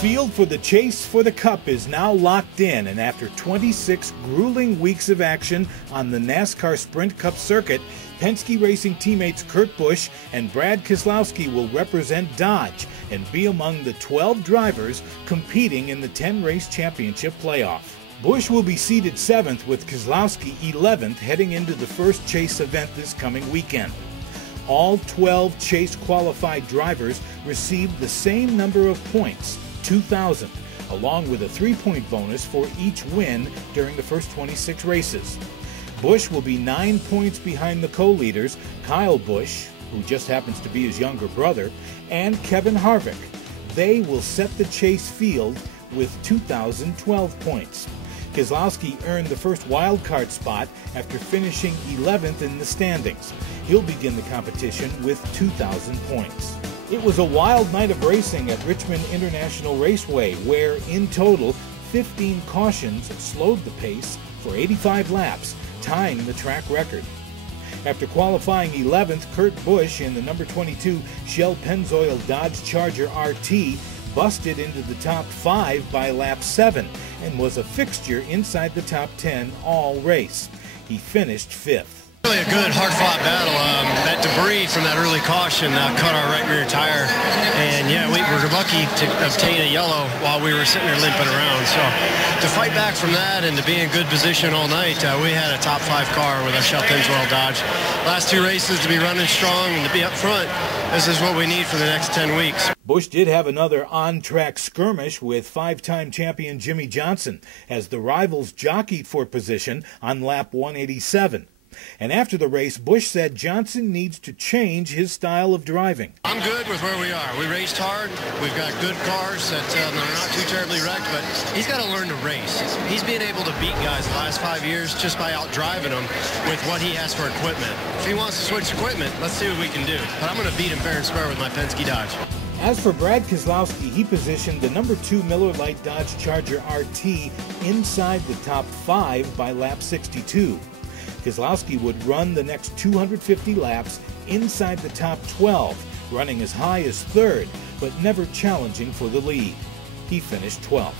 field for the chase for the Cup is now locked in, and after 26 grueling weeks of action on the NASCAR Sprint Cup circuit, Penske Racing teammates Kurt Busch and Brad Keselowski will represent Dodge and be among the 12 drivers competing in the 10-race championship playoff. Busch will be seated 7th with Keselowski 11th heading into the first chase event this coming weekend. All 12 chase qualified drivers received the same number of points, 2,000, along with a 3-point bonus for each win during the first 26 races. Busch will be 9 points behind the co-leaders, Kyle Busch, who just happens to be his younger brother, and Kevin Harvick. They will set the chase field with 2,012 points. Keselowski earned the first wildcard spot after finishing 11th in the standings. He'll begin the competition with 2,000 points. It was a wild night of racing at Richmond International Raceway, where in total 15 cautions slowed the pace for 85 laps, tying the track record. After qualifying 11th, Kurt Busch in the number 22 Shell Pennzoil Dodge Charger RT busted into the top 5 by lap 7 and was a fixture inside the top 10 all race. He finished 5th. Really a good, hard-fought battle. That debris from that early caution cut our right rear tire, and yeah, we were lucky to obtain a yellow while we were sitting there limping around. So to fight back from that and to be in good position all night, we had a top 5 car with our Shell Pennzoil Dodge. Last 2 races to be running strong and to be up front, this is what we need for the next 10 weeks. Busch did have another on-track skirmish with 5-time champion Jimmy Johnson as the rivals jockeyed for position on lap 187. And after the race, Busch said Johnson needs to change his style of driving. I'm good with where we are. We raced hard. We've got good cars that are not too terribly wrecked, but he's got to learn to race. He's been able to beat guys the last 5 years just by out-driving them with what he has for equipment. If he wants to switch equipment, let's see what we can do. But I'm going to beat him fair and square with my Penske Dodge. As for Brad Keselowski, he positioned the number 2 Miller Lite Dodge Charger RT inside the top 5 by lap 62. Keselowski would run the next 250 laps inside the top 12, running as high as 3rd, but never challenging for the lead. He finished 12th.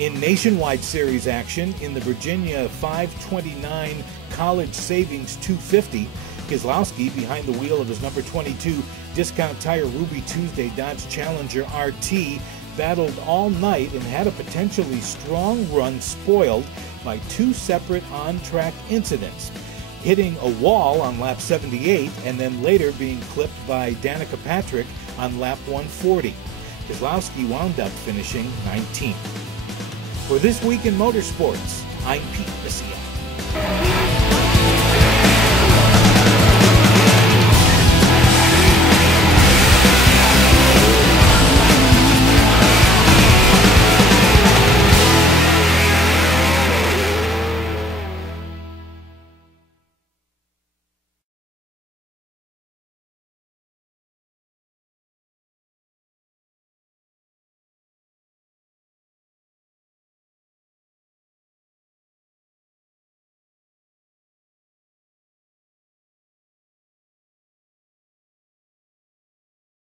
In Nationwide Series action, in the Virginia 529 College Savings 250, Keselowski, behind the wheel of his number 22 Discount Tire Ruby Tuesday Dodge Challenger RT, battled all night and had a potentially strong run spoiled by 2 separate on-track incidents, hitting a wall on lap 78 and then later being clipped by Danica Patrick on lap 140. Keselowski wound up finishing 19th. For This Week in Motorsports, I'm Pete Messier.